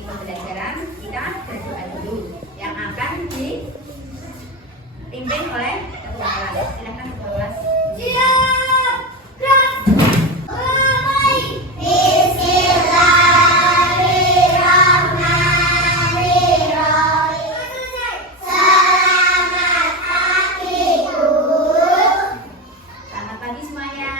Pembelajaran kita berdoa dulu yang akan dipimpin oleh ketua kelas. Silakan ketua kelas. Selamat pagi semuanya.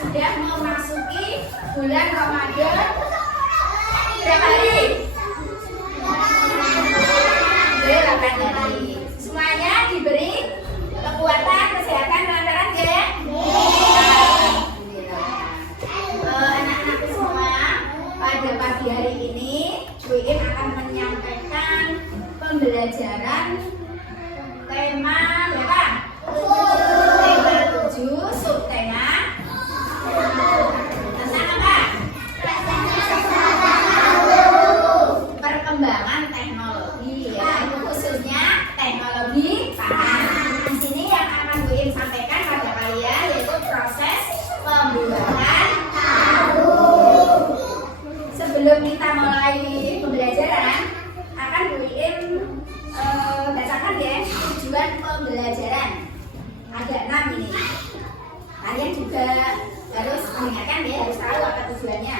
Sudah memasuki bulan Ramadan berapa hari? 8 hari. Semuanya diberi kekuatan, kesehatan, kelancaran ya? Anak-anakku semua, pada pagi hari ini Bu Iin akan menyampaikan pembelajaran tema berapa? Tema 7, subtema perkembangan teknologi, ya, khususnya teknologi pangan. Di sini yang akan Bu Iin sampaikan pada kalian yaitu proses pembuatan tahu. Sebelum kita mulai pembelajaran, akan Bu Iin bacakan ya tujuan pembelajaran. Ada 6 ini. Kalian juga harus mengingatkan ya, harus tahu apa tujuannya.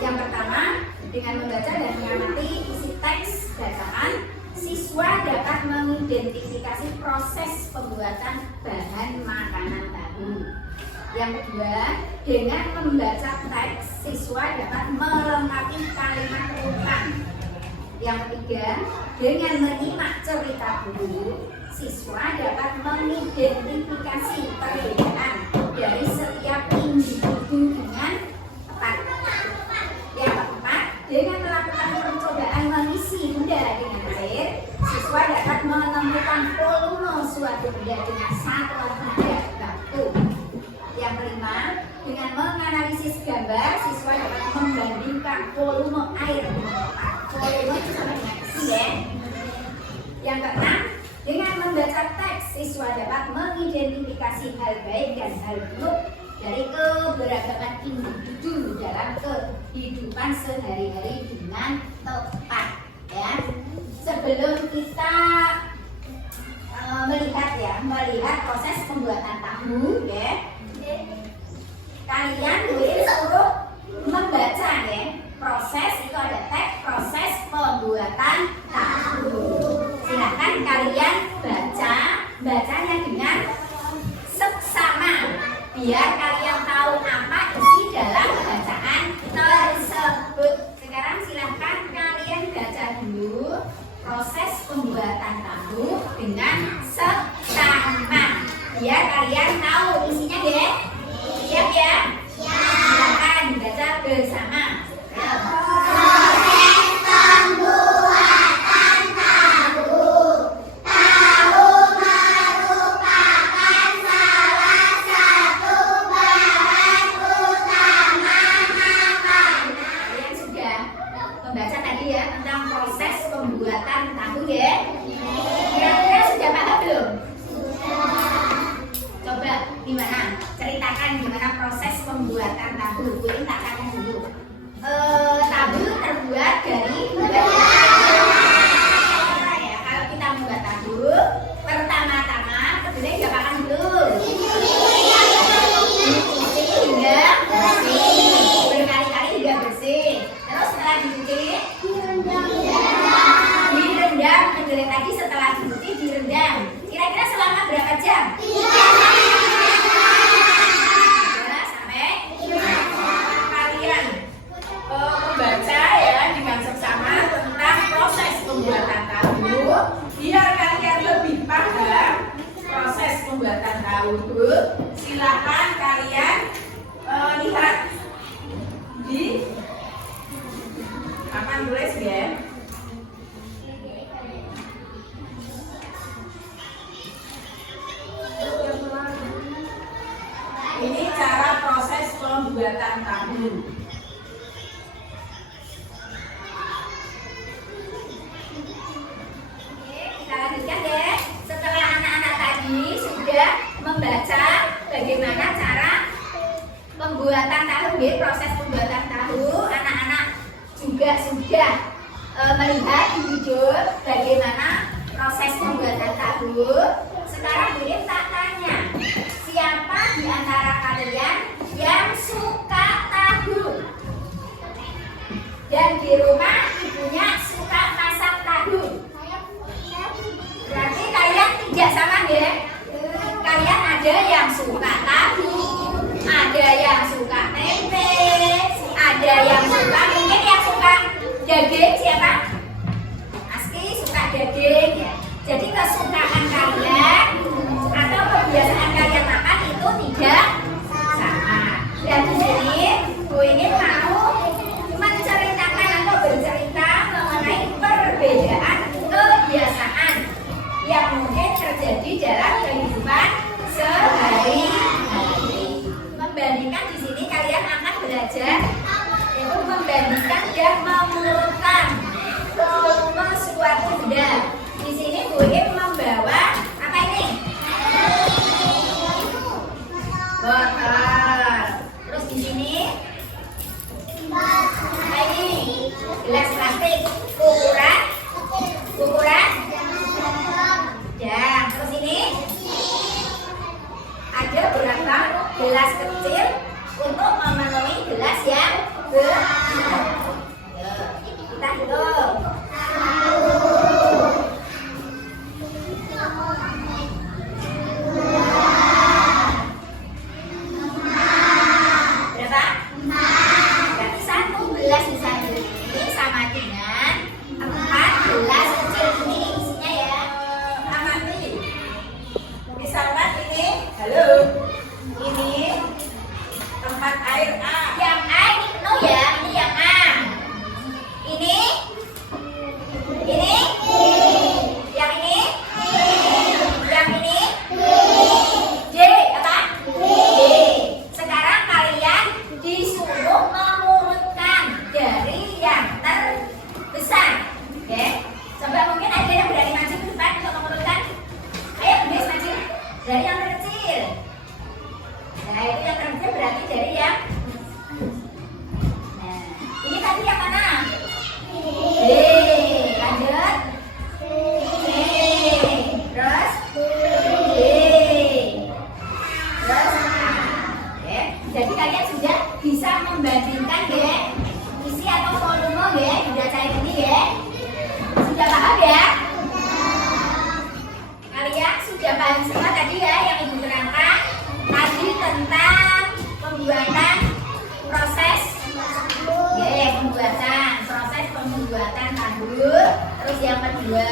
Yang pertama, dengan membaca dan mengamati isi teks bacaan, siswa dapat mengidentifikasi proses pembuatan bahan makanan tahu. Yang kedua, dengan membaca teks, siswa dapat melengkapi kalimat ulang. Yang ketiga, dengan menyimak cerita guru, siswa dapat mengidentifikasi perbedaan dari setiap individu dengan tepat. Yang keempat, dengan melakukan percobaan mengisi benda dengan air, siswa dapat menemukan volume suatu benda dengan satu benda waktu. Yang kelima, dengan menganalisis gambar, siswa dapat membandingkan volume air dengan tepat. Volume itu sama dengan isi ya. Yang keenam, dengan membaca teks, siswa dapat mengidentifikasi hal baik dan hal buruk dari keberagaman individu dalam kehidupan sehari-hari dengan tepat. Ya, sebelum kita melihat proses pembuatan tahu, ya, kalian disuruh membaca ya. Proses itu ada teks, proses pembuatan tahu. Silakan kalian bacanya dengan seksama biar kalian tahu apa isi dalam bacaan tersebut. Sekarang silahkan kalian baca dulu proses pembuatan tahu dengan seksama biar kalian tahu isinya deh. Siap ya? Silahkan dibaca bersama. Membaca tadi ya tentang proses pembuatan tahu ya. Kira-kira sudah paham belum? Coba gimana? tahu Bu. Silakan kalian lihat di papan tulis ya. Ini cara proses pembuatan tahu. Kita lanjutkan ya. Setelah anak-anak tadi sudah membaca bagaimana cara pembuatan tahu, proses pembuatan tahu, anak-anak juga sudah melihat di video bagaimana proses pembuatan tahu. Sekarang Bu Im tak tanya, siapa di antara kalian yang suka tahu? Dan di rumah ibunya suka masak tahu. Berarti kalian tidak sama ya? Kalian ada yang suka tahu, ada yang suka tempe, ada yang suka, mungkin yang suka daging siapa? Aski suka daging ya. Jadi kesukaan kalian atau kebiasaan kalian makan itu tidak sama. Dan di sini Bu ingin mau menceritakan atau bercerita mengenai perbedaan kebiasaan yang mungkin terjadi dalam kehidupan sehari-hari. Membandingkan di sini kalian akan belajar yaitu membandingkan dan mengurutkan volume suatu benda. Di sini Bu Im membawa apa ini? Botol. Terus di sini apa ini? Gelas plastik. Ukuran. Ya, terus ini ada berapa gelas kecil untuk memenuhi gelas yang besar. Kita hitung. Berapa? Berarti 1 gelas besar ini sama dengan 4 gelas kecil ini isinya ya. Amati. Misalkan ini, halo. Ini tempat air A. Yang A ini penuh ya, ini yang A. Ini yang ini, yang ini, J apa? J. Sekarang kalian disuruh mengurutkan dari yang terbesar. Oke? Coba mungkin ada yang berani maju ke depan untuk mengurutkan. Ayo, Bunda maju. Dari yang terkecil. Nah, itu yang terkecil berarti dari yang. Nah, ini tadi yang mana? B. Lanjut. C. Terus D. Terus A. Oke. Jadi kalian sudah bisa membandingkan ya isi atau volume ya benda cair ini ya. Sudah paham ya? Kalian sudah paham semua tadi ya yang Ibu terangkan tadi tentang pembuatan proses pembuatan tahu. Terus yang kedua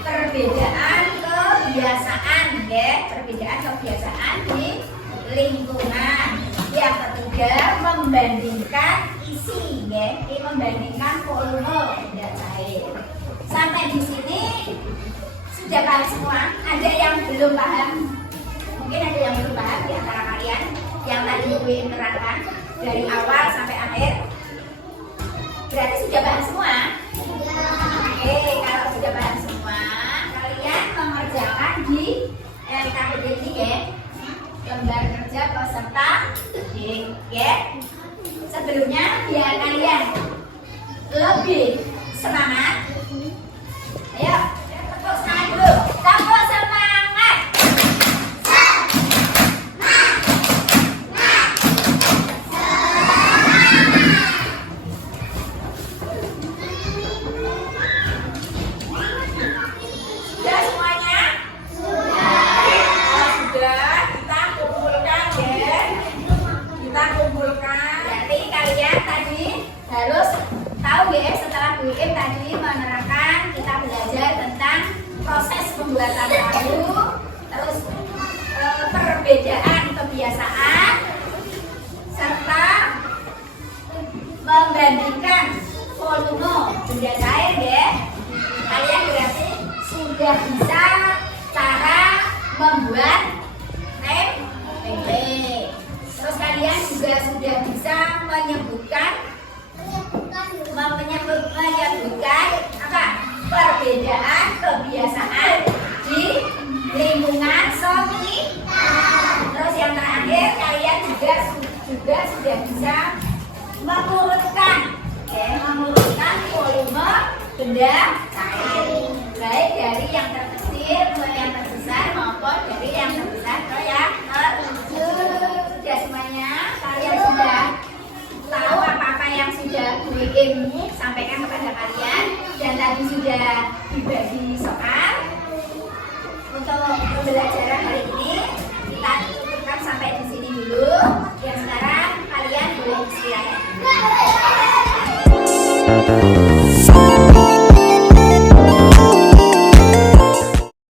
perbedaan kebiasaan ya, perbedaan kebiasaan di lingkungan. Yang ketiga membandingkan isi ya, membandingkan volume benda cair. Sampai di sini sudah paham semua? Ada yang belum paham? Mungkin ada yang belum paham di antara kalian yang tadi Ibu terangkan dari awal sampai akhir. Berarti sudah paham semua? Oke, kalau sudah paham semua, kalian mengerjakan di LKPD ini ya. Gambar kerja peserta ya. Sebelumnya biar kalian lebih semangat. Ayo, tepuk semangat dulu. Tepuk semangat. perbedaan kebiasaan serta membandingkan volume benda cair ya. Kalian berarti sudah bisa cara membuat tempe. Terus kalian juga sudah bisa menyebutkan apa? Perbedaan kebiasaan di lingkungan sekitar. Terus yang terakhir kalian juga sudah bisa mengurutkan volume benda cair, baik dari yang terkecil ke yang terbesar maupun dari yang terbesar ke yang terkecil. Sudah semuanya, kalian sudah tahu apa-apa yang sudah Bu Im sampaikan kepada kalian dan tadi sudah dibagi soal. Untuk pembelajaran hari ini kita cukupkan sampai di sini dulu. Yang sekarang kalian boleh istirahat.